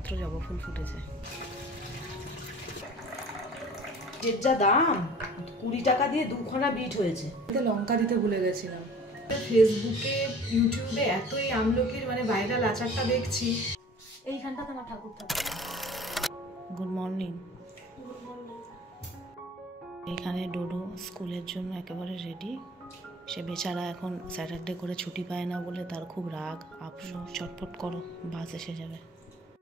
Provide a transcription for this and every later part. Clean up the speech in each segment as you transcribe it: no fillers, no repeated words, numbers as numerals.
মাত্র জবা ফুল ফুটেছে। এর যা দাম, 20 টাকা দিয়ে 2খানা বিট হয়েছে। লঙ্কা দিতে ভুলে গেছিলাম। ফেসবুকে ইউটিউবে এতই আমলকির ভাইরাল আচারটা দেখছি। এইখানটাতে আমার ঠাকুর থাকে। Good morning. এখানে ডোডো স্কুলের জন্য একেবারে রেডি। সে বেচারা এখন স্যাটারডে করে ছুটি পায় না বলে তার খুব রাগ, আফসোস। চটপট করো, বাস এসে যাবে।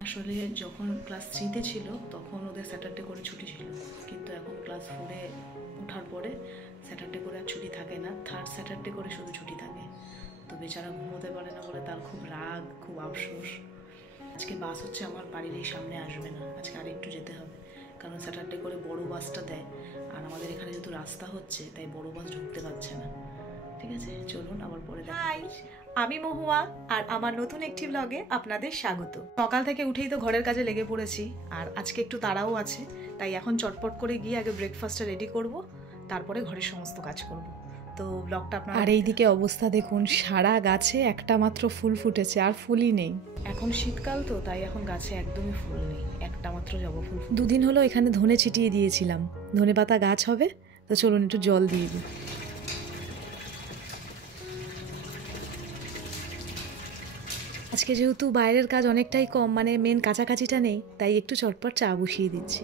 আসলে যখন ক্লাস 3-তে ছিল তখন ওদের স্যাটারডে করে ছুটি ছিল, কিন্তু এখন ক্লাস 4-এ ওঠার পরে স্যাটারডে করে আর ছুটি থাকে না, থার্ড স্যাটারডে করে শুধু ছুটি থাকে। তো বেচারা ঘুমোতে পারে না বলে তার খুব রাগ, খুব আফসোস। আজকে বাস হচ্ছে আমার বাড়ির এই সামনে আসবে না, আজকে আর একটু যেতে হবে, কারণ স্যাটারডে করে বড় বাসটা দেয়, আর আমাদের এখানে যেহেতু রাস্তা হচ্ছে তাই বড় বাস ঢুকতে পারছে না। ঠিক আছে, চলুন আবার পরে। হাই, আমি মহুয়া, আর আমার নতুন একটি ব্লগে আপনাদের স্বাগত। সকাল থেকে উঠেই তো ঘরের কাজে লেগে পড়েছি, আর আজকে একটু তাড়াও আছে, তাই এখন চটপট করে গিয়ে আগে ব্রেকফাস্টটা রেডি করব, তারপরে ঘরের সমস্ত কাজ করব। তো ব্লগটা আপনার। আর এইদিকে অবস্থা দেখুন, সারা গাছে একটা মাত্র ফুল ফুটেছে, আর ফুলই নেই। এখন শীতকাল তো, তাই এখন গাছে একদমই ফুল নেই, একটা মাত্র জবা ফুল। 2 দিন হলো এখানে ধনে ছিটিয়ে দিয়েছিলাম, ধনে পাতা গাছ হবে, তো চলুন একটু জল দিয়ে দিই। আজকে যেহেতু বাইরের কাজ অনেকটাই কম, মেন কাছাকাছিটা নেই, তাই একটু চটপট চা বসিয়ে দিচ্ছি।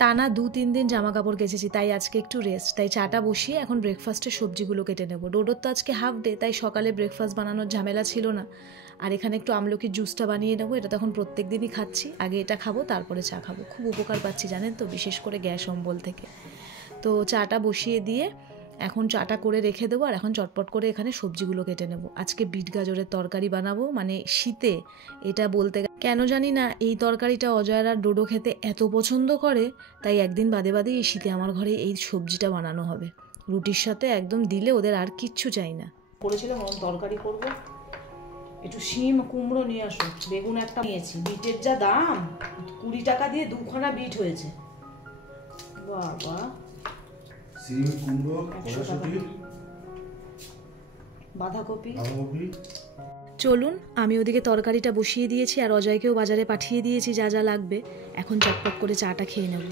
টানা 2-3 দিন জামা কাপড় কেচেছি, তাই আজকে একটু রেস্ট, তাই চাটা বসিয়ে এখন ব্রেকফাস্টের সবজিগুলো কেটে নেব। ডোডোর তো আজকে হাফ ডে, তাই সকালে ব্রেকফাস্ট বানানোর ঝামেলা ছিল না। আর এখানে একটু আমলকির জুসটা বানিয়ে নেবো, এটা তখন প্রত্যেক দিনই খাচ্ছি, আগে এটা খাবো তারপরে চা খাবো। খুব উপকার পাচ্ছি জানেন তো, বিশেষ করে গ্যাস অম্বল থেকে। তো চাটা বসিয়ে দিয়ে এখন চাটা করে রেখে দেবো, আর এখন চটপট করে এখানে সবজিগুলো কেটে নেব। আজকে বিট গাজরের তরকারি বানাবো, শীতে এটা বলতে কেন জানি না এই তরকারিটা অজয়ের আর ডোডো খেতে এত পছন্দ করে, তাই একদিন বাদে বাদে এই শীতে আমার ঘরে এই সবজিটা বানানো হবে। রুটির সাথে একদম দিলে ওদের আর কিচ্ছু চাই না। করেছিলাম তরকারি করব, একটু শিম কুমড়ো নিয়ে আসো, বেগুন একটা নিয়েছি। বিটের যা দাম, 20 টাকা দিয়ে 2খানা বিট হয়েছে। বাবা, শিম কুমড়ো, কড়াইশুঁটি, বাঁধাকপি। চলুন, আমি ওদিকে তরকারিটা বসিয়ে দিয়েছি, আর অজয়কেও বাজারে পাঠিয়ে দিয়েছি যা যা লাগবে। এখন চটপট করে চাটা খেয়ে নেব।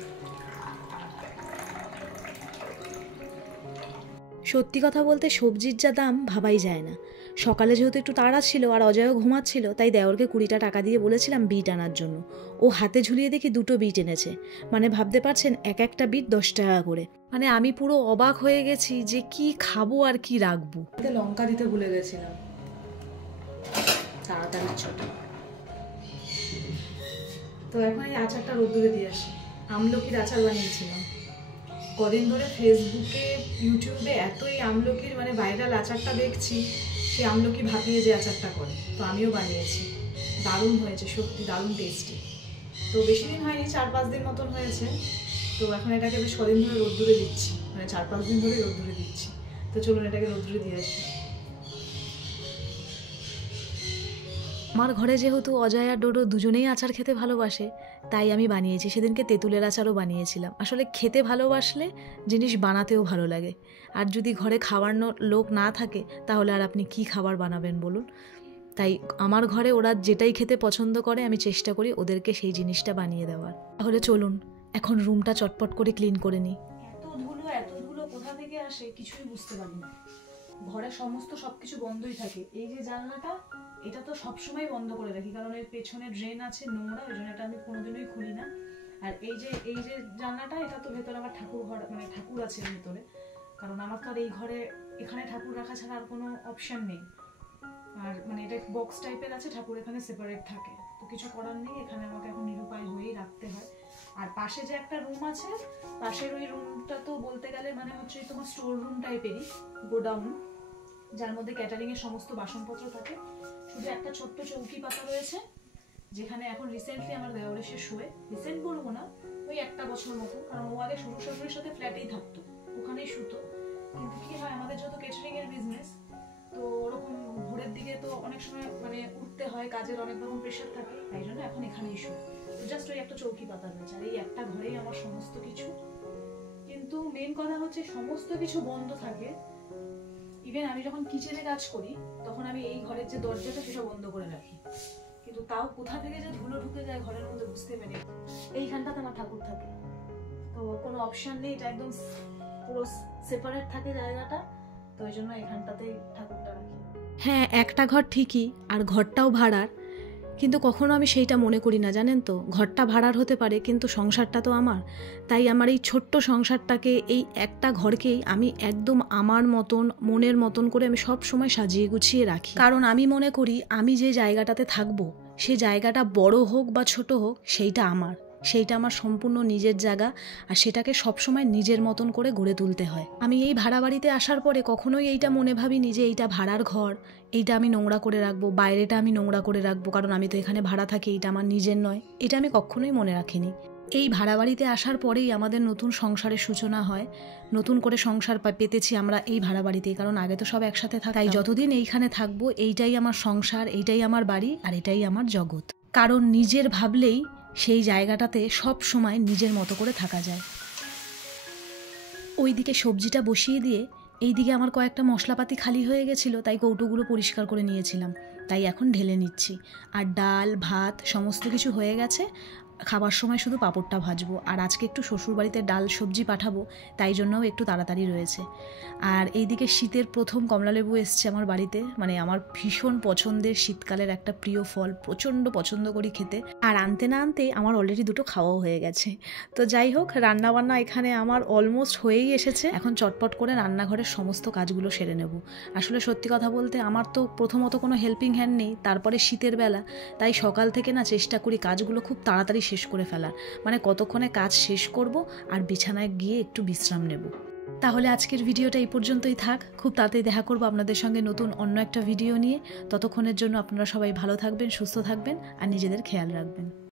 সত্যি কথা বলতে সবজির যা দাম ভাবাই যায় না। সকালে যেহেতু একটু তাড়া ছিল আর অজয়ও ঘুমাচ্ছিল, তাই দেওরকে 20টা টাকা দিয়ে বলেছিলাম বিট আনার জন্য। ও হাতে ঝুলিয়ে দেখি 2টো বিট এনেছে, ভাবতে পারছেন এক একটা বিট 10 টাকা করে। আমি পুরো অবাক হয়ে গেছি যে কি খাবো আর কি রাখবো। লঙ্কা দিতে ভুলে গেছিলাম, তাড়াতাড়ি ছোটা। তো এখন এই আচারটা রোদ্দুরে দিয়ে আসি। আমলকির আচার বানিয়েছিলাম কদিন ধরে। ফেসবুকে ইউটিউবে এতই আমলকির ভাইরাল আচারটা দেখছি, সে আমলকি ভাপিয়ে যে আচারটা করে, তো আমিও বানিয়েছি। দারুণ হয়েছে, সত্যি দারুণ টেস্টি। তো বেশি দিন হয়নি, 4-5 দিন মতন হয়েছে। তো এখন এটাকে বেশ কদিন ধরে রোদ্দুরে দিচ্ছি, 4-5 দিন ধরে রোদ্দুরে দিচ্ছি। তো চলুন এটাকে রোদ্দুরে দিয়ে আসি। আমার ঘরে যেহেতু অজয় আর ডোডো দুজনেই আচার খেতে ভালোবাসে, তাই আমি বানিয়েছি। সেদিনকে তেঁতুলের আচারও বানিয়েছিলাম। আসলে খেতে ভালোবাসলে জিনিস বানাতেও ভালো লাগে, আর যদি ঘরে খাওয়ার লোক না থাকে তাহলে আর আপনি কি খাবার বানাবেন বলুন। তাই আমার ঘরে ওরা যেটাই খেতে পছন্দ করে আমি চেষ্টা করি ওদেরকে সেই জিনিসটা বানিয়ে দেওয়ার। তাহলে চলুন এখন রুমটা চটপট করে ক্লিন করে নিই। এত ধুলো কোথা থেকে আসে কিছুই বুঝতে পারি না। ঘরে সবকিছু বন্ধই থাকে। এই যে জানলাটা, এটা তো সবসময় বন্ধ করে রাখি, কারণ এর পেছনে ড্রেন আছে, নোংরা, ওই জন্য এটা আমি কোনোদিনই খুলি না। আর এই যে জানলাটা, এটা তো ভেতরে আমার ঠাকুর ঘর, ঠাকুর আছে ভেতরে, কারণ আমার তো আর এই ঘরে এখানে ঠাকুর রাখা ছাড়া আর কোনো অপশন নেই। আর এটা বক্স টাইপের আছে, ঠাকুর এখানে সেপারেট থাকে, তো কিছু করার নেই, এখানে আমাকে এখন নিরুপায় হয়েই রাখতে হয়। আর পাশে যে একটা রুম আছে, পাশের ওই রুমটা তো বলতে গেলে হচ্ছে তোমার স্টোর রুম টাইপেরই, গোডাউন, যার মধ্যে ক্যাটারিং এর সমস্ত বাসনপত্র থাকে। শুধু একটা ছোট্ট চৌকি পাতা রয়েছে, যেখানে এখন রিসেন্টলি আমার দেওর এসে শুয়ে, রিসেন্ট বলবো না, ওই 1 বছর মতো, কারণ ও আগে শ্বশুর শাশুড়ির সাথে ফ্ল্যাটেই থাকতো, ওখানেই শুতো। কিন্তু কি হয়, আমাদের যত ক্যাটারিং এর বিজনেস, তো ওরকম ভোরের দিকে তো অনেক সময় উঠতে হয়, কাজের অনেক রকম প্রেশার থাকে, তাই জন্য এখন এখানেই শুয়ে। তো জাস্ট ওই একটা চৌকি পাতা রয়েছে, আর এই একটা ঘরেই আমার সমস্ত কিছু। কিন্তু মেন কথা হচ্ছে সমস্ত কিছু বন্ধ থাকে, ইভেন আমি যখন কিচেনে কাজ করি তখন আমি এই ঘরের যে দরজাটা সেটা বন্ধ করে রাখি, কিন্তু তাও কোথা থেকে যে ধুলো ঢুকে যায় ঘরের মধ্যে বুঝতে পারি। এইখানটাতে আমার ঠাকুর থাকে, তো কোনো অপশন নেই, এটা একদম পুরো সেপারেট থাকে জায়গাটা, তো ওই জন্য এখানটাতেই ঠাকুরটা রাখি। হ্যাঁ, একটা ঘর ঠিকই, আর ঘরটাও ভাড়ার, কিন্তু কখনো আমি সেইটা মনে করি না, জানেন তো। ঘরটা ভাড়ার হতে পারে কিন্তু সংসারটা তো আমার। তাই আমার এই ছোট্ট সংসারটাকে, এই একটা ঘরকেই আমি একদম আমার মতন, মনের মতন করে আমি সব সময় সাজিয়ে গুছিয়ে রাখি। কারণ আমি মনে করি আমি যে জায়গাটাতে থাকবো, সেই জায়গাটা বড় হোক বা ছোট হোক, সেইটা আমার সম্পূর্ণ নিজের জায়গা, আর সেটাকে সবসময় নিজের মতন করে গড়ে তুলতে হয়। আমি এই ভাড়া বাড়িতে আসার পরে কখনোই এইটা মনে ভাবিনি যে এইটা ভাড়ার ঘর, এইটা আমি নোংরা করে রাখবো, বাইরেটা আমি নোংরা করে রাখবো, কারণ আমি তো এখানে ভাড়া থাকি, এটা আমার নিজের নয়, এটা আমি কখনোই মনে রাখিনি। এই ভাড়া বাড়িতে আসার পরেই আমাদের নতুন সংসারের সূচনা হয়। নতুন করে সংসার পেতেছি আমরা এই ভাড়া বাড়িতেই, কারণ আগে তো সব একসাথে থাকতাম। তাই যতদিন এইখানে থাকবো, এইটাই আমার সংসার, এইটাই আমার বাড়ি, আর এটাই আমার জগৎ। কারণ নিজের ভাবলেই সেই জায়গাটাতে সব সময় নিজের মতো করে থাকা যায়। ওইদিকে সবজিটা বসিয়ে দিয়ে এইদিকে আমার কয়েকটা মশলাপাতি খালি হয়ে গেছিলো, তাই কৌটোগুলো পরিষ্কার করে নিয়েছিলাম, তাই এখন ঢেলে নিচ্ছি। আর ডাল ভাত সমস্ত কিছু হয়ে গেছে, খাবার সময় শুধু পাঁপড়টা ভাজবো। আর আজকে একটু শ্বশুরবাড়িতে ডাল সবজি পাঠাবো, তাই জন্যও একটু তাড়াতাড়ি রয়েছে। আর এইদিকে শীতের প্রথম কমলালেবু এসছে আমার বাড়িতে, মানে আমার ভীষণ পছন্দের শীতকালের একটা প্রিয় ফল, প্রচণ্ড পছন্দ করি খেতে। আর আনতে না আনতেই আমার অলরেডি দুটো খাওয়াও হয়ে গেছে। তো যাই হোক, রান্নাবান্না এখানে আমার অলমোস্ট হয়েই এসেছে। এখন চটপট করে রান্নাঘরের সমস্ত কাজগুলো সেরে নেব। আসলে সত্যি কথা বলতে আমার তো প্রথমত কোনো হেল্পিং হ্যান্ড নেই, তারপরে শীতের বেলা, তাই সকাল থেকে না চেষ্টা করি কাজগুলো খুব তাড়াতাড়ি শেষ করে ফেলার, মানে কতক্ষণে কাজ শেষ করব আর বিছানায় গিয়ে একটু বিশ্রাম নেব। তাহলে আজকের ভিডিওটা এই পর্যন্তই থাক। খুব তাড়াতাড়ি দেখা করবো আপনাদের সঙ্গে নতুন অন্য একটা ভিডিও নিয়ে। ততক্ষণের জন্য আপনারা সবাই ভালো থাকবেন, সুস্থ থাকবেন আর নিজেদের খেয়াল রাখবেন।